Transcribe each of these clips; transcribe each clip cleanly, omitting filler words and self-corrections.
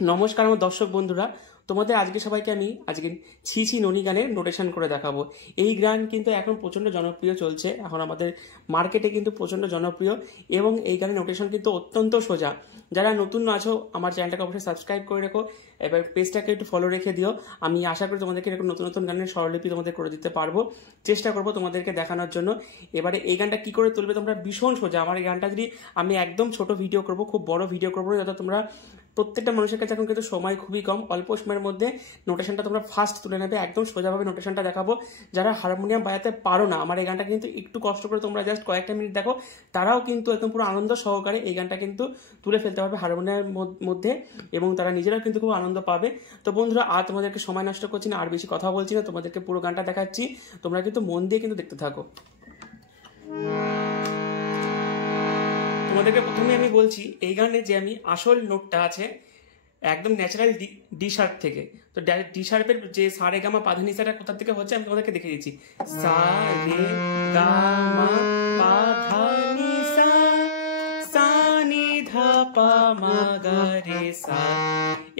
নমস্কার আমার দর্শক বন্ধুরা, তোমাদের আজকে সবাইকে আমি আজকে ছি ছি ননি গানের নোটেশন করে দেখাবো। এই গান কিন্তু এখন প্রচণ্ড জনপ্রিয় চলছে, এখন আমাদের মার্কেটে কিন্তু প্রচণ্ড জনপ্রিয় এবং এই গানের নোটেশন কিন্তু অত্যন্ত সোজা। যারা নতুন আছো আমার চ্যানেলটাকে অবশ্যই সাবস্ক্রাইব করে রেখো, এবার পেজটাকে একটু ফলো রেখে দিও। আমি আশা করি তোমাদেরকে এরকম নতুন নতুন গানের স্বরলিপি তোমাদের করে দিতে পারবো, চেষ্টা করবো তোমাদেরকে দেখানোর জন্য। এবারে এই গানটা কি করে তুলবে তোমরা, ভীষণ সোজা। আমার এই গানটা যদি আমি একদম ছোট ভিডিও করবো, খুব বড় ভিডিও করবো না, যাতে তোমরা প্রত্যেকটা মানুষের কাছে এখন কিন্তু সময় খুবই কম, অল্প সময়ের মধ্যে নোটেশনটা তোমরা ফাস্ট তুলে নেবে। একদম সোজাভাবে নোটেশনটা দেখাবো। যারা হারমোনিয়াম বাজাতে পারো না, আমার এই গানটা কিন্তু একটু কষ্ট করে তোমরা জাস্ট কয়েকটা মিনিট দেখো, তারাও কিন্তু একদম পুরো আনন্দ সহকারে এই গানটা কিন্তু তুলে ফেলতে পারবে হারমোনিয়ামের মধ্যে, এবং তারা নিজেরাও কিন্তু খুব আনন্দ পাবে। তো বন্ধুরা, আর তোমাদেরকে সময় নষ্ট করছি না, আর বেশি কথা বলছি না, তোমাদেরকে পুরো গানটা দেখাচ্ছি, তোমরা কিন্তু মন দিয়ে কিন্তু দেখতে থাকো। তোমাদেরকে প্রথমে আমি বলছি এই গানে যে আমি আসল নোটটা আছে একদম ন্যাচারাল ডি শার্প থেকে। তো ডি শার্পের যে সা রে গা মা পা ধা নি সা টা কোথা থেকে হচ্ছে আমি তোমাদেরকে দেখিয়ে দিচ্ছি। সা রে গা মা পা ধা নি সা, সা নি ধা পা মা গা রে সা।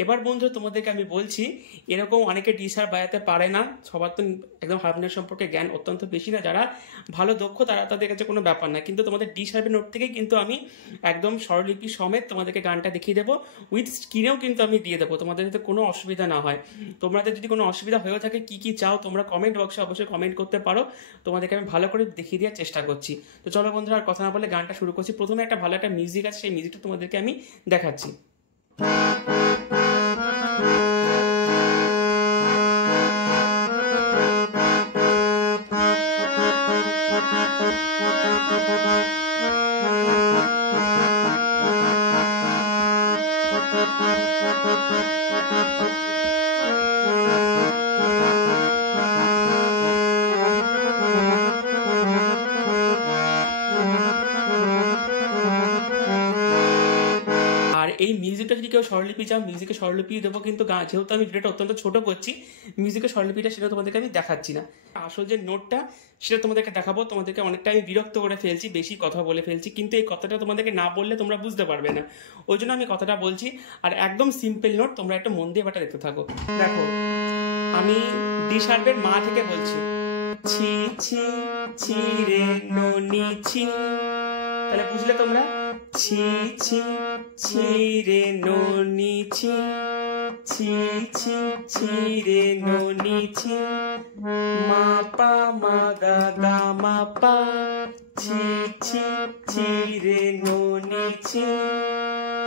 এবার বন্ধু তোমাদেরকে আমি বলছি, এরকম অনেকে ডি শার্প বাজাতে পারে না, সবার তো একদম হারমোনিয়াম সম্পর্কে জ্ঞান অত্যন্ত বেশি না। যারা ভালো দক্ষ তারা, তাদের কাছে কোনো ব্যাপার না, কিন্তু তোমাদের ডি শার্পের নোট থেকেই কিন্তু আমি একদম স্বরলিপি সমেত তোমাদেরকে গানটা দেখিয়ে দেবো, উইথ স্ক্রিনেও কিন্তু আমি দিয়ে দেবো, তোমাদের যাতে কোনো অসুবিধা না হয়। তোমাদের যদি কোনো অসুবিধা হয়েও থাকে, কি কি চাও তোমরা কমেন্ট বক্সে অবশ্যই কমেন্ট করতে পারো, তোমাদেরকে আমি ভালো করে দেখিয়ে দেওয়ার চেষ্টা করছি। তো চলো বন্ধুরা, আর কথা না বলে গানটা শুরু করছি। প্রথমে একটা ভালো একটা মিউজিক আছে, সেই মিউজিকটা তোমাদেরকে আমি দেখাচ্ছি। আর এই মিউজিকটা যদি কেউ স্বরলিপি চাও, মিউজিকে স্বরলিপি দেবো, কিন্তু যেহেতু আমি ভিডিওটা অত্যন্ত ছোট করছি, মিউজিকের স্বরলিপিটা সেটা তোমাদেরকে আমি দেখাচ্ছি না। আসল যে নোটটা সেটা তোমাদেরকে দেখাবো। তোমাদেরকে অনেকটা আমি বিরক্ত করে ফেলছি, বেশি কথা বলে ফেলছি, কিন্তু এই কথাটা তোমাদেরকে না বললে তোমরা বুঝতে পারবে না, ওই জন্য আমি কথাটা বলছি। আর একদম সিম্পল নোট, তোমরা একটু মন দিয়ে ব্যাপারটা দেখতে থাকো। দেখো, আমি ডি শার্পের মা থেকে বলছি, ছি ছি ছি রে ননি ছি। তাহলে বুঝলে তোমরা, ছি ছি ছি রে ননি ছি, ছি ছি ছি রে ননি ছি, মা পা মা গা গা মা পা, ছি ছি ছি রে ননি ছি।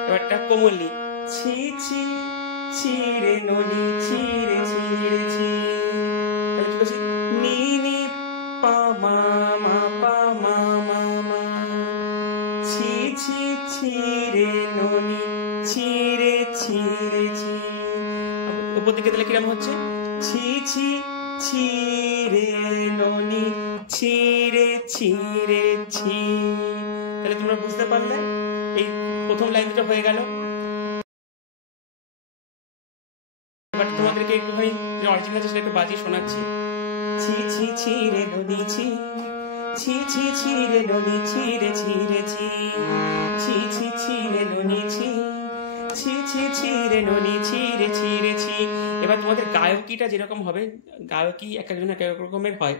এবারটা কোমলি, ছি ছি ছি রে ননি ছি রে ছি রে ছি। তাহলে কি বলছি, নি নি পা মা মা পা মা মা মা, ছি ছি ছি রে ননি ছি রে ছি রে ছি। উপর দিকে তাহলে কিরকম হচ্ছে, ছি ছি ছি রে ননি ছি রে ছি রে ছি। তাহলে তোমরা বুঝতে পারলে এই প্রথম লাইন দুটো হয়ে গেল। এবার তোমাদেরকে একটুখানি যে অরিজিনাল আছে সেটা একটু বাজিয়ে শোনাচ্ছি। ছি ছি ছি রে ননি ছি, ছি ছি ছি রে ননি ছি রে ছি রে ছি, ছি ছি ছি রে ননি ছি, ছি ছি ছি রে ননি ছি রে ছি রে ছি। এবার তোমাদের গায়কিটা যেরকম হবে, গায়কি এক একজন এক এক রকমের হয়,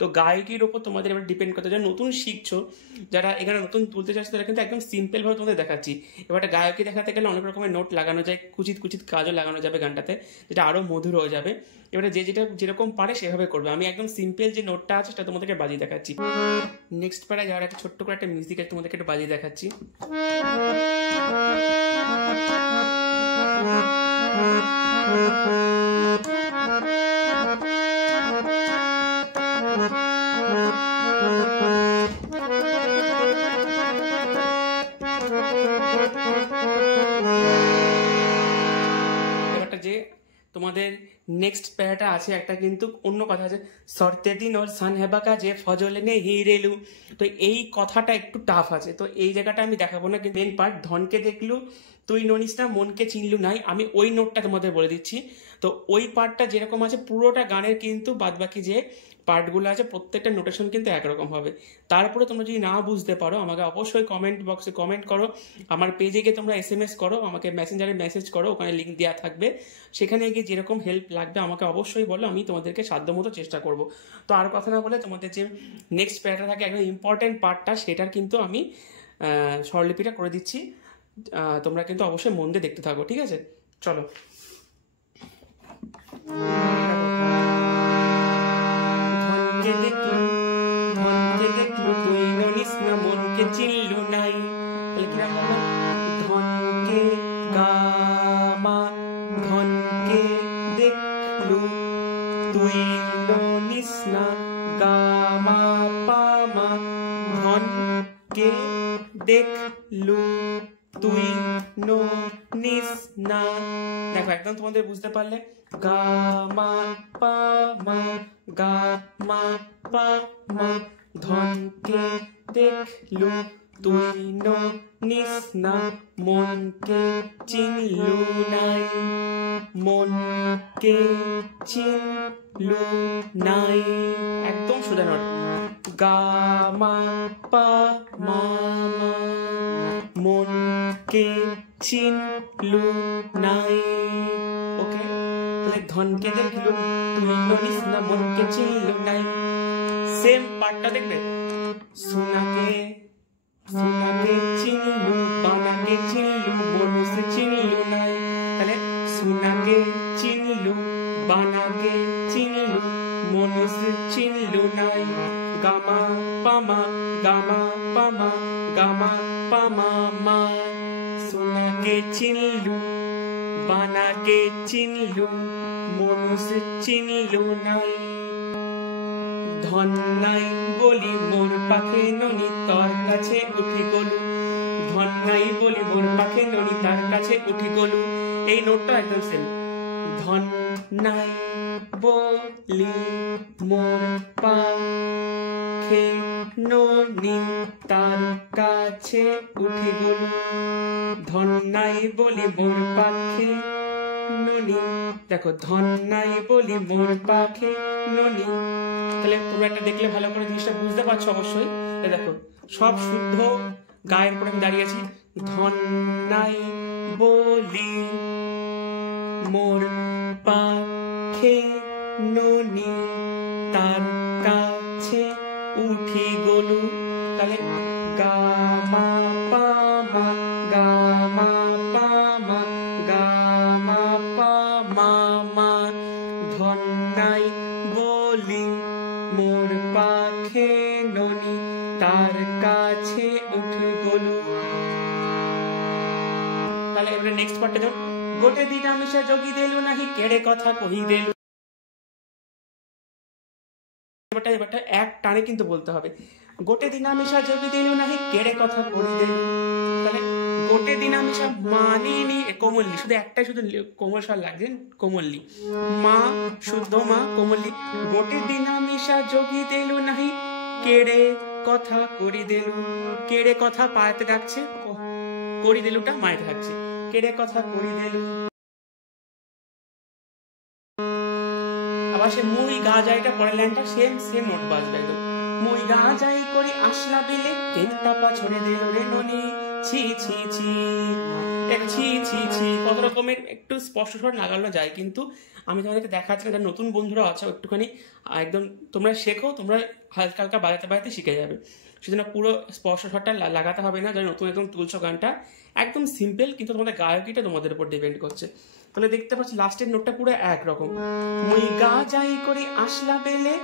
তো গায়কির ওপর তোমাদের এবার ডিপেন্ড করতে, যারা নতুন শিখছো, যারা এখানে নতুন তুলতে চাচ্ছ, তারা কিন্তু একদম সিম্পল ভাবে তোমাদের দেখাচ্ছি। এবার একটা গায়কি দেখাতে গেলে অনেক রকমের নোট লাগানো যায়, কুচিত কুচিত কাজও লাগানো যাবে গানটাতে, যেটা আরো মধুর হয়ে যাবে। এবারে যে যেটা যেরকম পারে সেভাবে করবে। আমি একদম সিম্পল যে নোটটা আছে সেটা তোমাদেরকে বাজিয়ে দেখাচ্ছি। নেক্সট প্যারায় যাওয়ার একটা ছোট্ট করে একটা মিউজিক আছে, তোমাদেরকে একটু বাজিয়ে দেখাচ্ছি। এবারটা যে তোমাদের নেক্সট প্যারাটা আছে একটা, কিন্তু অন্য কথা আছে, সরতে দিন ওর সান হেবা কাজে ফজলে নে হিরেলু। তো এই কথাটা একটু টাফ আছে, তো এই জায়গাটা আমি দেখাবো না, কিন্তু মেন পার্ট ধনকে দেখলু তুই ননিস না মনকে চিনলু নাই, আমি ওই নোটটা তোমাদের বলে দিচ্ছি। তো ওই পার্টটা যেরকম আছে পুরোটা গানের কিন্তু বাদবাকি যে পার্টগুলো আছে প্রত্যেকটা নোটেশন কিন্তু একরকম হবে। তারপরে তোমরা যদি না বুঝতে পারো আমাকে অবশ্যই কমেন্ট বক্সে কমেন্ট করো, আমার পেজে গিয়ে তোমরা SMS করো, আমাকে মেসেঞ্জারে মেসেজ করো, ওখানে লিঙ্ক দেওয়া থাকবে, সেখানে গিয়ে যেরকম হেল্প লাগবে আমাকে অবশ্যই বলো, আমি তোমাদেরকে সাধ্যমতো চেষ্টা করব। তো আর কথা না বলে তোমাদের যে নেক্সট প্যারাটা থাকে একদম ইম্পর্টেন্ট পার্টটা, সেটার কিন্তু আমি স্বরলিপিটা করে দিচ্ছি, তোমরা কিন্তু অবশ্যই মন দিয়ে দেখতে থাকো, ঠিক আছে? চলো। ধনকে দেখলু তুই ননিস না মনকে চিনলু নাই, তাহলে কিরকম হবে? ধনকে গামা ধনকে দেখলু তুই ননিস না গামা পামা ধনকে দেখলু তুই ননিস না। দেখো একদম তোমাদের বুঝতে পারলে, গা মা পা মা গা মা পা মা ধনকে দেখলু তুই ননিস না মনকে চিনলু নাই, মনকে চিনলু নাই। একদম সোজা নোট, গা মা পা মা মনকে চিনলু নাই। ওকে, তাহলে ধনকে দেখলু তুই ননিস না মনকে চিনলু নাই। সেম পার্টটা দেখবে, সোনাকে চিনলু বানাকে চিনলু মনুষে চিনলু নাই। তাহলে সোনাকে চিনলু বানাকে চিনলু মনুষে চিনলু নাই। গামা পামা গামা পামা গামা পামা মা। সোনাকে চিনলু বানাকে চিনলু মনুষে চিনলু নাই। ধন নাই বলি মোর পাখে ননি তোর কাছে উঠি গলু, ধন নাই বলি মোর পাখে ননি তার কাছে উঠি গলু। এই নোটটা একদম সেম। ধন নাই বলি মোর পাখে ননি তার কাছে উঠি গলু, ধন নাই বলি মোর পাখে ননি। দেখো ধন নাই বলি মোর পাখে ননি। তাহলে তোমরা একটা দেখলে ভালো করে জিনিসটা বুঝতে পারছো অবশ্যই। দেখো সব শুদ্ধ গায়ের উপর আমি দাঁড়িয়ে আছি। ধন নাই বলি মোর পাখে ননি তার কাছে উঠি গলু। তাহলে গা মা পা মা গা মা পা মা গা মা পা মা মা। ধন নাই বলি মোর পাখে ননি তার কাছে উঠি গলু। তাহলে এবারে নেক্সট পার্টে দাও। গোটে দিন আমিষা যোগী দেলু নাহি কেড়ে কথা কহি দেলু। এবারটা এক টানে কিন্তু বলতে হবে। গোটে দিন আমিষা যোগী দেলু নাহি কেড়ে কথা কহি দেলু। তাহলে গোটে দিন আমিষা মানিনি কোমল্লি, শুধু একটাই শুধু কোমল স্বর লাগছে, কোমল্লি মা শুদ্ধ মা কোমল্লি। গোটে দিন আমিষা যোগী দেলু নাহি কেড়ে কথা করি দেলু। কেড়ে কথা পায়েতে ডাকছে, করি দেলুটা মায়েতে থাকছে। কেড়ে কথা করি দেলু। আবার সে মুই গা যাইটা পরের লাইনটা সেম নোট বাজবে একদম। মুই গা যাই করি আসলা বিলে কেনটা পাছড়ে দিল রে ননি ছি ছি ছি। ছি ছি ছি কত রকমের একটু স্পষ্ট স্বর লাগানো যায়, কিন্তু আমি তোমাদেরকে দেখাচ্ছি না, যারা নতুন বন্ধুরা আছো একটুখানি একদম তোমরা শেখো, তোমরা হালকা হালকা বাজাতে বাজাতে শিখে যাবে। সেজন্য পুরো স্পষ্ট স্বরটা লাগাতে হবে না। যারা নতুন একদম তুলছো গানটা একদম সিম্পল, কিন্তু তোমাদের গায়কিটা তোমাদের উপর ডিপেন্ড করছে। তাহলে দেখতে পাচ্ছি লাস্টের নোটটা পুরো একরকম। মুই গা যাই করি আসলা বেলে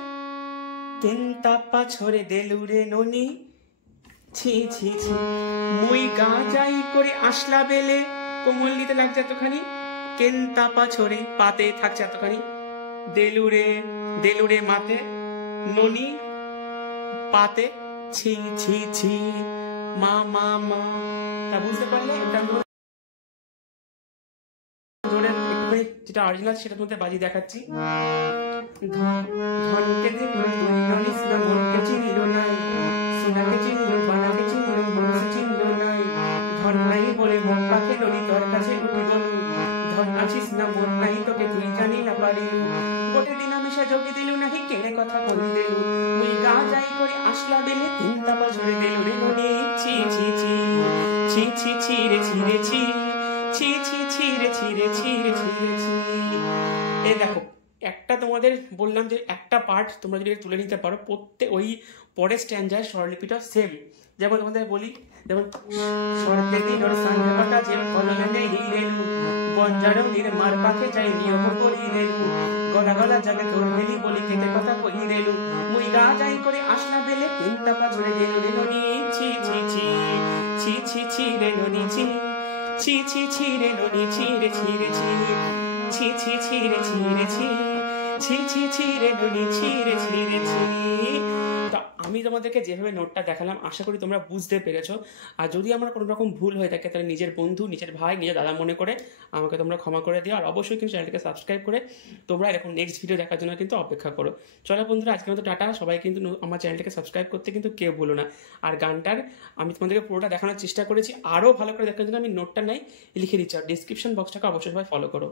তেনতা পাছরে দেলু রে ননি ছি ছি ছি। মুই গা যাই করি আসলা বেলে কোমল্লিতে লাগছে এতখানি, কেনতা পাছরে পাতে থাকছে এতখানি, দেলুরে মাতে ননি পাতে ছি ছি ছি মা মা মা। তা বুঝতে পারলে এটা যেটা অরিজিনাল সেটার মধ্যে বাজি দেখাচ্ছি। ধনকে দেখলু তুই ননিস না মনকে চিনলু নাই, সোনাকে চিনলু বানাকে চিনলু মনুষে চিনলু নাই। ধন নাই বলে মোর পাখে নড়ি তোর কাছে উঠি গলু ধন আছিস না মন নাই তোকে তুই জানি না পারিলু গোটে দিন আমি সে যোগী দিলু নাহি কেড়ে কথা বলি দিলু মুই গা যাই করে আসলা বেলে তিন তাপা ঝরে দিলু রে ননি ছি ছি ছি ছি ছি ছি রে ছি রে ছি ছি ছি ছি রে ছি রে ছি রে ছি রে ছি। এই দেখো একটা তোমাদের বললাম যে একটা পার্ট তোমরা যদি তুলে নিতে পারো প্রত্যেক ওই পরের স্ট্যান্ডার স্বরলিপিটা সেম। যেমন তোমাদের বলি, যেমন স্বর্গে দিলর সাঙ্গে পাকা যে কললে নেই হিলেলু বঞ্জারো নির্মার পাখে যাই নিয়ম করিলেলু গলা গলা জাগে তোর মেলি বলি কেতে কথা কহিলেলু মুই গা যাই করে আসলা বেলে তিনটা পা ঝরে দিলু রে ননি ছি ছি ছি ছি ছি ছি রে ননি ছি ছি ছি ছি রে ননি ছি রে ছি রে ছি ছি ছি ছি রে ছি রে ছি ছি ছি ছি রে ননি ছি রে ছি রে ছি। তো আমি তোমাদেরকে যেভাবে নোটটা দেখালাম আশা করি তোমরা বুঝতে পেরেছো। আর যদি আমার কোনো রকম ভুল হয়ে থাকে তাহলে নিজের বন্ধু, নিজের ভাই, নিজের দাদা মনে করে আমাকে তোমরা ক্ষমা করে দিও। আর অবশ্যই কিন্তু চ্যানেলটাকে সাবস্ক্রাইব করে তোমরা এরকম নেক্সট ভিডিও দেখার জন্য কিন্তু অপেক্ষা করো। চলো বন্ধুরা, আজকের মতো টাটা। সবাই কিন্তু আমার চ্যানেলটাকে সাবস্ক্রাইব করতে কিন্তু কেউ ভুলো না। আর গানটার আমি তোমাদেরকে পুরোটা দেখানোর চেষ্টা করেছি, আরও ভালো করে দেখার জন্য আমি নোটটা নাই লিখে দিচ্ছি। আর ডিসক্রিপশন বক্সটাকে অবশ্যই সবাই ফলো করো।